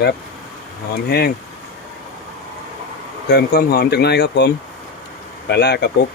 ครับ หอมแห้ง เพิ่มความหอมจากน้อยครับผมปลาล่ากระปุก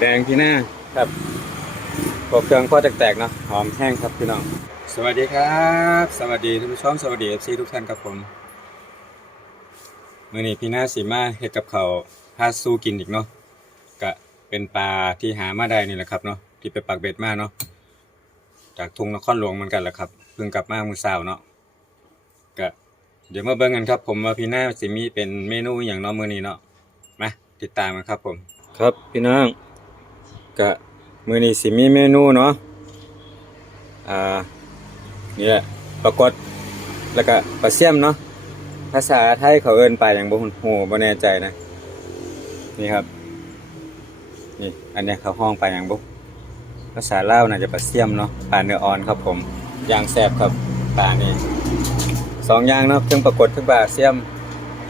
แดงที่หน้าครับพวกเครื่องพอแตกๆเนาะหอมแห้งครับพี่น้อง สวัสดีครับ สวัสดีท่านผู้ชมสวัสดีเอฟซีทุกท่านครับผมมื่อนี้พี่หน้าสีมาเฮ็ดกับเขาพาสู้กินอีกเนาะกะเป็นปลาที่หามาได้นี่แหละครับเนาะที่ไปปักเบ็ดมาเนาะจากทุ่งนครหลวงเหมือนกันแหละครับเพิ่งกลับมาเมื่อเช้าเนาะ เดี๋ยวมาเบิ่งกันครับผมว่าพี่น้าสิมีเป็นเมนูอย่างเนาะมื้อนี้เนาะมาติดตามกันครับผมครับพี่น้องกะมือนี้สิมีเมนูเนาะอ่านี่แหละปรากฏแล้วก็ปลาเสี่ยมเนาะภาษาไทยเขาเอิ้นปอย่างบ่ฮู้บ่แน่ใจนะ นี่ครับ นี่อันเนี้ยเขาห้องไปอย่างบ่ภาษาลาวน่าจะปลาเสี่ยมเนาะปลาเนื้ออ่อนครับผมอย่างแซ่บครับปลานี่ สองอย่างเนาะทั้งปรากฏทั้งปลาเสียม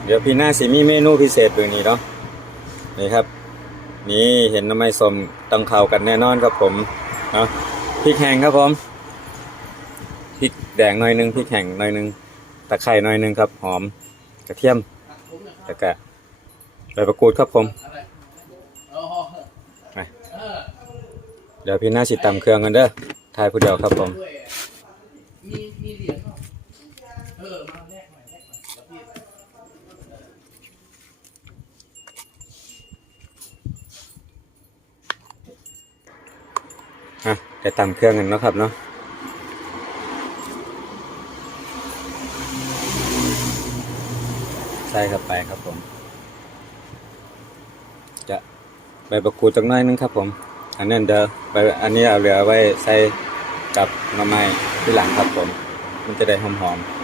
เดี๋ยวพี่หน้าสิมีเมนูพิเศษตัวนี้เนาะนี่ครับ นี่เห็นน้ำไม้สมต้องเข้ากันแน่นอนครับผมเนาะพริกแห้งครับผมพริกแดงหน่อยหนึงพริกแห้งหน่อยหนึงตะไคร้หน่อยหนึงครับ หอมกระเทียมแล้วก็ใบมะกูดครับผมเดี๋ยวพี่หน้าสิตำเครื่องกันเด้อทายผู้เดียวครับผมมีเหรียญเปล่าเออ มาแลกหน่อยแลกหน่อยแล้วพี่ อะ เดี๋ยวตำเครื่องกันนะครับเนาะใส่เข้าไปครับผม จะใบมะกูจักน้อยนึงครับผม อันนั้นเดอใบอันนี้เอาเหลือไว้ใส่กับหน่อไม้ที่หลังครับผม มันจะได้หอมๆ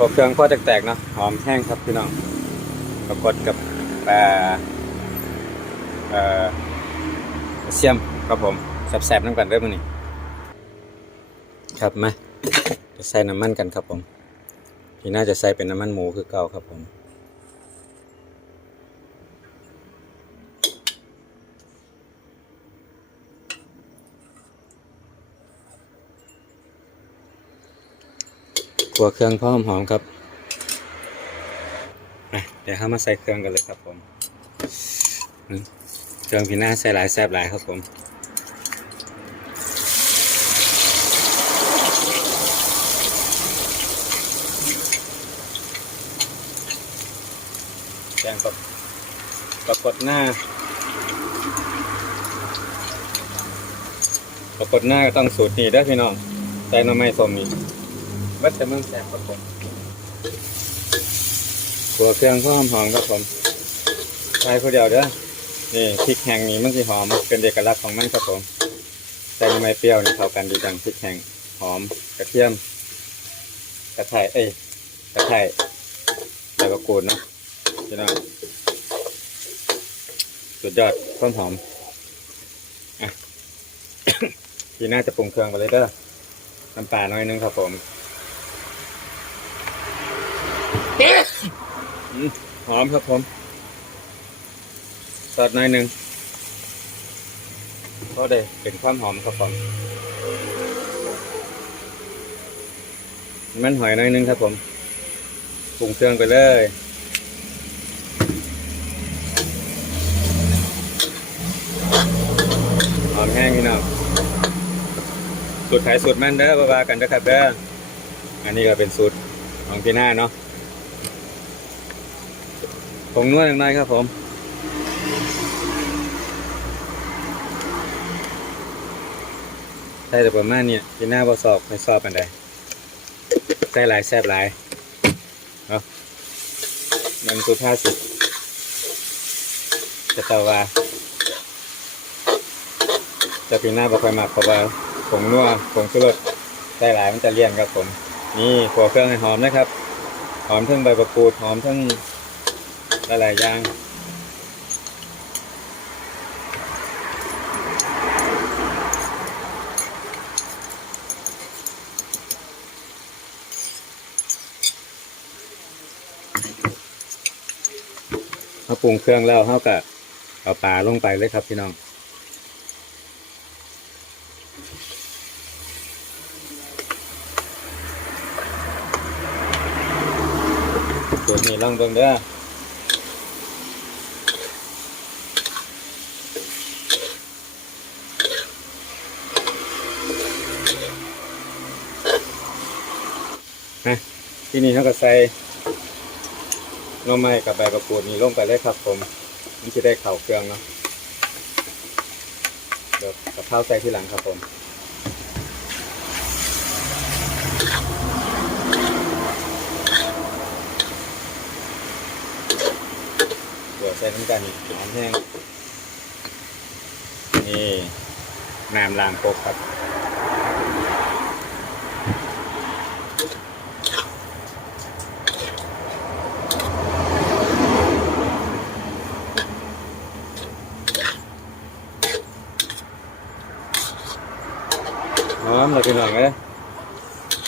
พวเครื่องก็แตกๆเนาะหอมแห้งครับพี่น้องปรากฏกับปลาเอ่อเสียมครับผมแซบๆน้ำกันเริ่มอนี้ครับมาจะใส่น้ำมันกันครับผมที่น่าจะใส่เป็นน้ำมันหมูคือเก่าครับผม ขัวเครื่องพร้อมหอมครับอ่เดี๋ยวเข้ามาใส่เครื่องกันเลยครับผมเครื่องพีน้าใส่หลายแซบหลายครับผมแกงกับปรากฏหน้า ปรากฏหน้าก็ต้องสูตรนี้เด้พี่น้องใส่หน้ำไม้ส้มนี่ วัดแต่เมืองแสบครับผมตัวเครื่องก็หอมๆครับผมใส่คนเดียวเด้อนี่พริกแห้งนี่มันสิหอมเป็นเอกลักษณ์ของมันครับผมใส่หน้ำไมเปรี้ยวนี่เข้ากันดีจังพริกแห้งหอมกระเทียมกระไทยเอ้ยกระไทยแล้วก็กูดเนาะพี่น้องสุดยอดความหอมอะพี่น่าจะปรุงเครื่องไปเลยเด้อน้ำปลาหน่อยนึงครับผม หอมครับผมสดหน่อยหนึ่งก็ได้เป็นความหอมครับผมมันหอยหน่อยหนึงครับผมปรุงเครื่องไปเลยหอมแห้งพี่น้องสูตรขายสูตรมันเด้อบ่าๆกันเด้อครับเด้ออันนี้ก็เป็นสูตรของพี่หน้าเนาะ งนวดอย่างไรครับผมใส่แต่ประมาณเนี้พี่หน้าบ่สอบไม่สอบอันใดใส่หลายแซบหลายเอามันสุภาษิตจะตาว่าจะปีหน้าบ่ค่อยมากเพราะว่าผงนัวผงชูรสได้หลายมันจะเลี่ยนครับผม นี่ขัวเครื่องให้หอมนะครับ หอมทั้งใบมะกูดหอมทั้ง หลายๆอย่างมาปรุงเครื่องแล้วเท่ากับเอาปลาลงไปเลยครับพี่น้องตัวนี้ลองเบิ่งเด้อ ฮะที่นี่เขาก็ใส่น่อไม้กับใบกระปูดนี่ลงไปเลยครับผมมันจะได้เข่าเครื่องเนาะเดี๋ยวกับข้าวใส่ที่หลังครับผมเดี๋ยวใส่น้ำกันอีกหอมแห้งนี่น้ำล้างปกครับ เราไปหน่อยไหม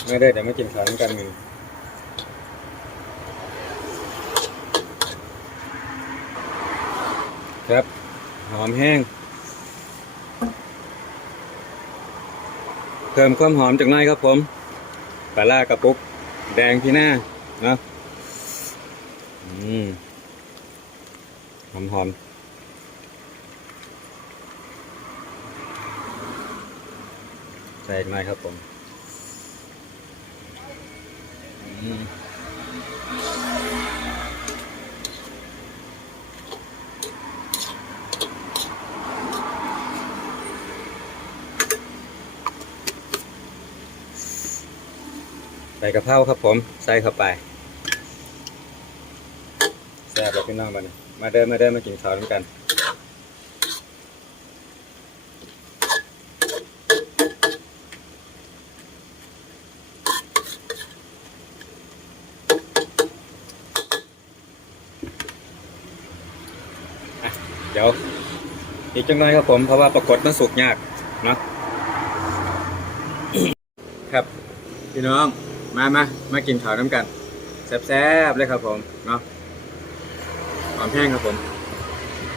ไม่ได้เดี๋ยวไม่กินข้าวกันมือครับ หอมแห้ง เพิ่มความหอมจากหน้อยครับผมปลาล่ากระปุก แดงที่หน้านะอืม หอมหอม ส่กหน่อยครับผมใส่กะเพราครับผม ใส่เข้าไปแซ่บเลยพี่น้องมาเนี่ยมาเดินมาเดินมากินข้าวด้วยกัน ดี๋ยว อีกจังน่อยครับผมเพราะว่าปรากฏมันสุกยากเนาะครับ พี่น้องมามามากินข้าวน้ำกันแซ่บๆเลยครับผมเนาะหอมแห้งครับผม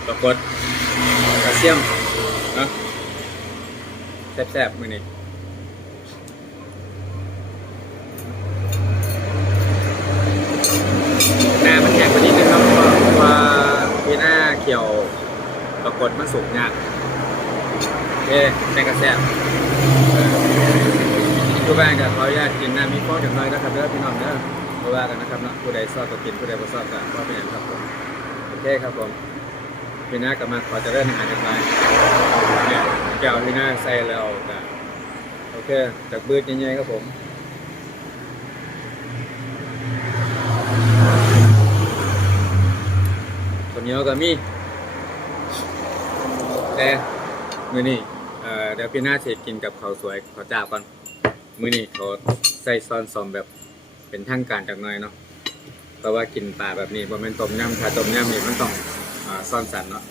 ปรากฏกระเทียมเนาะแซ่บๆมือนี้น้ามันแข็งกว่านี้นะครับเพราะว่าพีหน้าเขียว กฏมันสุกยากโอเคแจ้งกระแซ่บทุกบ้านกับขออนุญาตกินน้ำมีฟองอย่างน้อยนะครับเด้อพี่น้องเด้อเพราว่ากันนะครับเนาะผู้ใดชอบก็กินผู้ใดบ่ชอบก็ว่าเป็นอย่างครับผมโอเคครับผมพี่น้ากลับมาขอเจะเริ่มอาหารกันไปเนี่ยแก้วพี่น้าใส่แล้วก็โอเคจากบืดใหญ่ๆครับผมคนเหนียวก็มี แต่มื้อนี้เอ่อเดี๋ยวพี่น้าสิกินกับข้าวสวยข้าวจ้าก่อนมื้อนี้เขาใส่ซอนซอมแบบเป็นทางการจากหน่อยเนาะเพราะว่ากินปลาแบบนี้บ่แม่นต้มยำถ้าต้มยำนี่มันต้องอ่าซ่อนสันเนาะ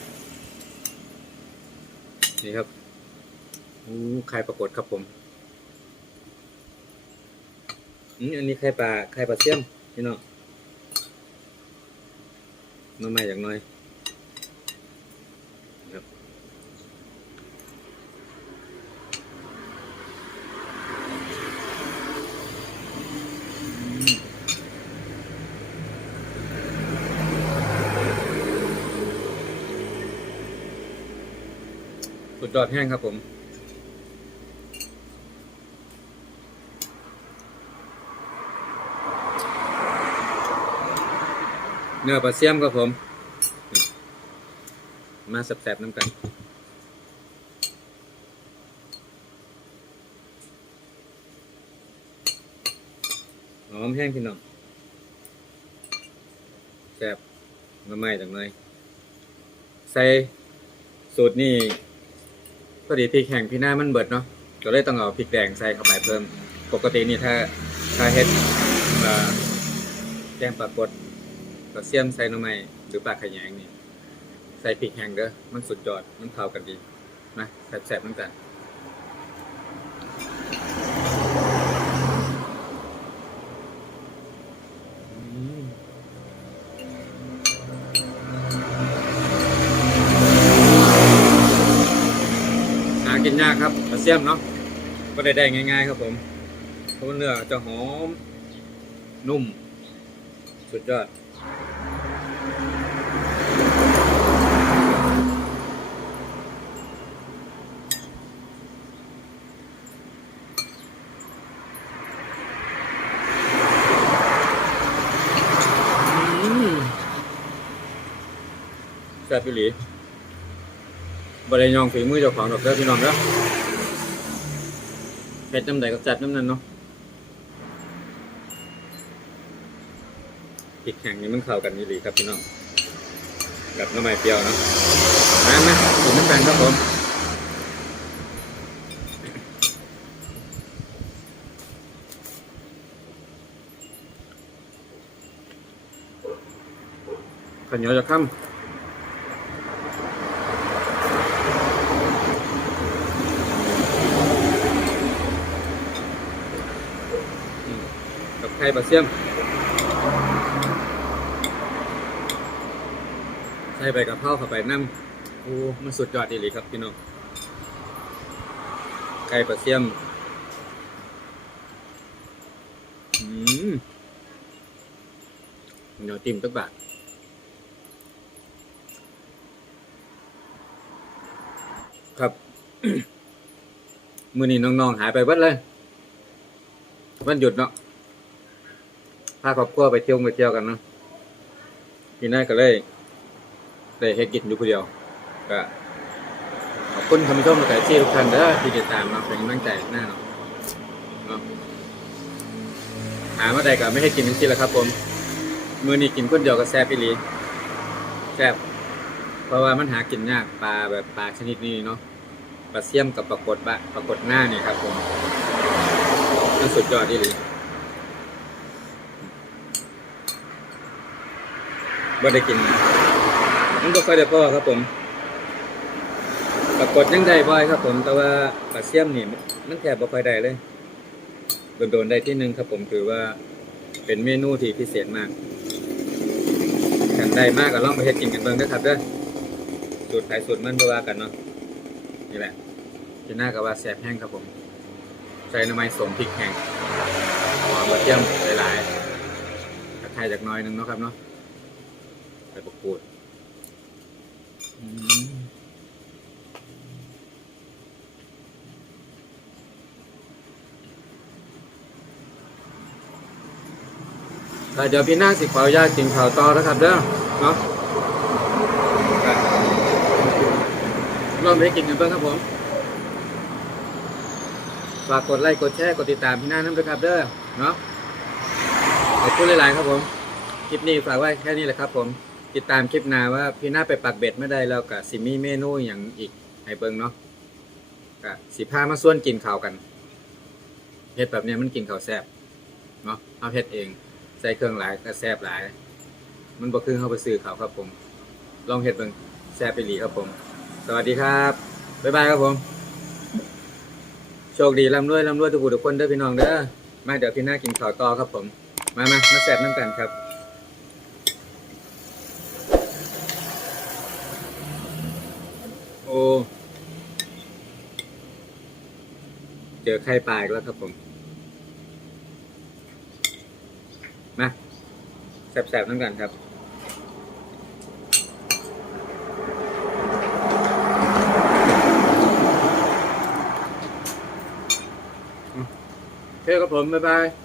นี่ครับอู้ไข่ปรากฏครับผมอืมอันนี้ไข่ปลาไข่ปลาเสี่ยมพี่น้องน้ำใหม่อย่างน้อย ยอดแห้งครับผม เนื้อปลาเสียมครับผม มาสับแสบน้ำกันหอมแห้งพี่น้องแซ่บมาใหม่จังเลยใส่สูตรนี่ พอดีพริกแห้งพี่หน้ามันเบิดเนาะก็เลยต้องเอาพริกแดงใส่เข้าไปเพิ่ม ปกตินี่ถ้าถ้าเฮ็ดแกงปลากดก็เสียมใส่น้ำไม้หรือปลาขยงนี่ใส่พริกแห้งเด้อมันสุดยอดมันเข้ากันดีนะแสบๆเหมือนกัน เสียมเนาะก็ได้ได้ง่าย ๆ ครับผมเพราะเนื้อจะหอม นุ่ม สุดยอดแซ่บอีหลีบริยองฝีมือเจ้าของดอกเด้อพี่น้องเด้อ เผ็ดน้ำใดก็จัดน้ำนั้นเนาะพริกแห้งนี่มันเข้ากันอีหลีครับพี่น้อง กับน้ำมันเปรี้ยวเนาะมามากินน้ำกันครับผมขันเหนียวจะค่ำอื ไข่ปลาเสียม ใส่ใบกะเพราเข้าไปน้ำโอ้มันสุดยอดดีเลยครับพี่น้องไก่ปลาเสียม อืมเหนียวติ่มตักบาทครับ มือนี้น้องๆหายไปเบิดเลยวันหยุดเนาะ พาครอบครัวไปเที่ยวไปเที่ยวกันเนาะพี่นาก็เลยได้เฮ็ดกินอยู่ผู้เดียว ก็ขอบคุณท่านผู้ชมและก็ที่ทุกท่านเด้อที่ติดตามเนาเป็นกำลังใจหน้าเนาะเนาะหามาได้ก็ไม่ให้กินจริงๆแล้วครับ ผม มือนี้กินคนเดียวก็แซ่บอีหลีแซ่บเพราะว่ามันหากินยากปลาแบบปลาชนิดนี้เนาะปลาเสี่ยมกับปลากดบะปลากดหน้าเนี่ยครับ ผมมันสุดยอดอีหลี บ่ได้กินมันก็ค่อยได้พอครับผมปรากฏยังได้บ่อยครับผม แต่ว่าปลาเสี่ยมนี่มันแทบบ่ค่อยได้เลยโดนๆได้ที่หนึ่งครับผมถือว่าเป็นเมนูที่พิเศษมากกันได้มากก็ลองไปเฮ็ดกินกันเบิ่งเด้อครับเด้อสูตรไทยสูตรมันบ่ว่ากันเนาะนี่แหละที่หน้าก็ว่าแซ่บแห้งครับผมใส่น้ำมันสมพริกแห้งหอมกระเทียมหลายๆกระไทยจากน้อยหนึงเนาะครับเนาะ ใบมะกรูดแต่เดี๋ยวพี่หน้าสิขออนุญาตกินข่าวต่อนะครับเด้อเนาะร่วมไปกินกันเพิ่งครับผมฝากกดไลค์กดแชร์กดติดตามพี่หน้าน้ำด้วยครับเด้อเนาะขอบคุณหลายๆครับผม คลิปนี้ฝากไว้แค่นี้แหละครับผม ติดตามคลิปหน้าว่าพี่หน้าไปปักเบ็ดไม่ได้แล้วกับสิมีเมนูอย่างอีกให้เบิ่งเนาะกับสิพามาส่วนกินข้าวกันเฮ็ดแบบนี้มันกินข้าวแซ่บเนาะเอาเฮ็ดเอง ใส่เครื่องหลายก็แซ่บหลาย มันบ่คือเฮาไปซื้อข้าวครับผม ลองเฮ็ดเบิ่งแซ่บไปหลีครับผม สวัสดีครับ บ๊ายบายครับผม โชคดีร่ำรวยร่ำรวยทุกผู้ทุกคนเด้อพี่น้องเด้อมาเดี๋ยวพี่หน้ากินข้าวต่อครับผม มามามาแซ่บน้ำกันครับ อ้เจอไข่ปลาอีกแล้วครับผม มาแซ่บๆน้ำกันครับโอเคครับผม บ๊ายบาย